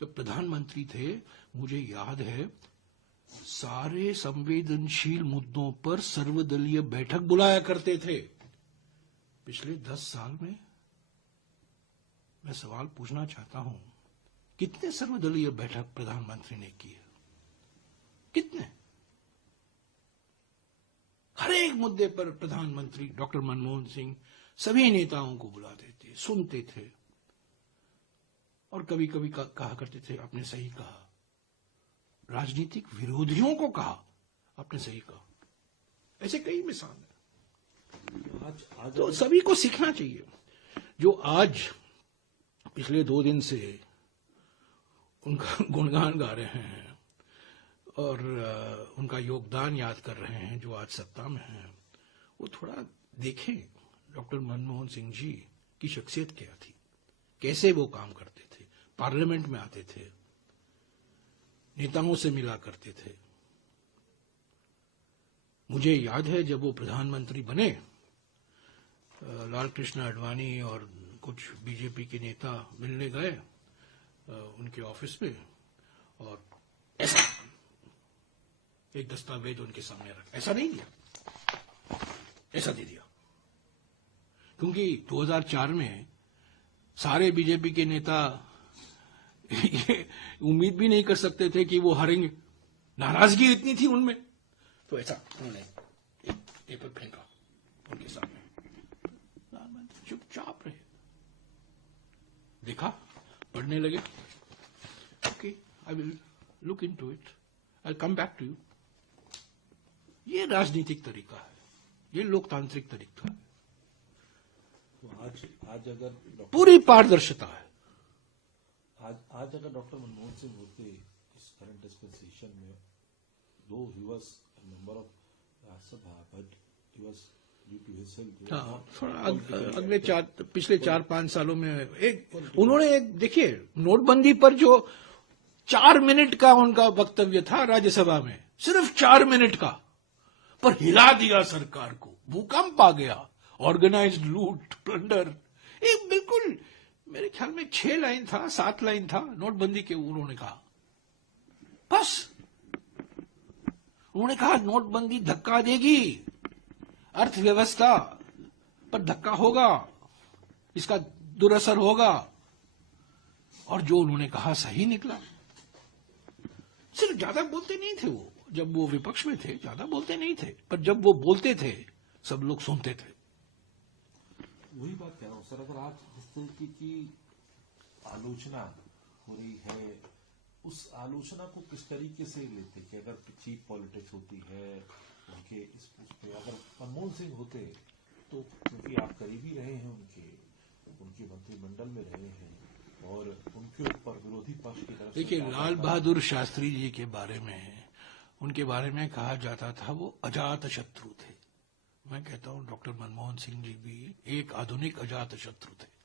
जब प्रधानमंत्री थे, मुझे याद है सारे संवेदनशील मुद्दों पर सर्वदलीय बैठक बुलाया करते थे। पिछले 10 साल में मैं सवाल पूछना चाहता हूं, कितने सर्वदलीय बैठक प्रधानमंत्री ने की है? कितने? हर एक मुद्दे पर प्रधानमंत्री डॉक्टर मनमोहन सिंह सभी नेताओं को बुलाते थे, सुनते थे और कभी कभी कहा करते थे आपने सही कहा। राजनीतिक विरोधियों को कहा आपने सही कहा। ऐसे कई मिसाल है। आज तो सभी को सीखना चाहिए। जो आज पिछले 2 दिन से उनका गुणगान गा रहे हैं और उनका योगदान याद कर रहे हैं, जो आज सत्ता में हैं, वो थोड़ा देखें डॉक्टर मनमोहन सिंह जी की शख्सियत क्या थी, कैसे वो काम करते थे, पार्लियामेंट में आते थे, नेताओं से मिला करते थे। मुझे याद है जब वो प्रधानमंत्री बने, लाल कृष्ण आडवाणी और कुछ बीजेपी के नेता मिलने गए उनके ऑफिस में और ऐसा एक दस्तावेज उनके सामने रखा। ऐसा नहीं दिया, ऐसा दे दिया, क्योंकि 2004 में सारे बीजेपी के नेता ये उम्मीद भी नहीं कर सकते थे कि वो हारेंगे। नाराजगी इतनी थी उनमें, तो ऐसा उन्होंने एक पेपर फेंका उनके सामने। प्रधानमंत्री चुपचाप रहे, देखा, पढ़ने लगे। Okay, I will look into it, I come back to you. ये राजनीतिक तरीका है, ये लोकतांत्रिक तरीका है। तो आज अगर पूरी पारदर्शिता है। आज अगर डॉक्टर मनमोहन सिंह होते इस करंट डिस्पेंसेशन में, दो he was a member of Rajya Sabha but he was due to his health. हाँ, थोड़ा अगले पिछले 4-5 सालों में उन्होंने देखिए नोटबंदी पर जो 4 मिनट का उनका वक्तव्य था राज्यसभा में, सिर्फ 4 मिनट का, पर हिला दिया सरकार को। भूकंप आ गया, ऑर्गेनाइज्ड लूट, प्लंडर, एक बिल्कुल मेरे ख्याल में 6 लाइन था, 7 लाइन था नोटबंदी के। उन्होंने कहा, बस उन्होंने कहा नोटबंदी धक्का देगी अर्थव्यवस्था पर, धक्का होगा, इसका दुरअसर होगा, और जो उन्होंने कहा सही निकला। सिर्फ ज्यादा बोलते नहीं थे वो, जब वो विपक्ष में थे ज्यादा बोलते नहीं थे, पर जब वो बोलते थे सब लोग सुनते थे। वही बात कह रहा हूं सर, अगर आज जिस तरीके की आलोचना हो रही है, उस आलोचना को किस तरीके से लेते कि अगर चीप पॉलिटिक्स होती है उनके इस पे, अगर मनमोहन सिंह होते तो, क्योंकि आप करीबी रहे हैं उनके मंत्रिमंडल में रहे हैं और उनके ऊपर विरोधी पक्ष की तरफ। देखिए, लाल बहादुर शास्त्री जी के बारे में, उनके बारे में कहा जाता था वो अजात शत्रु थे। मैं कहता हूं डॉक्टर मनमोहन सिंह जी भी एक आधुनिक अजात शत्रु थे।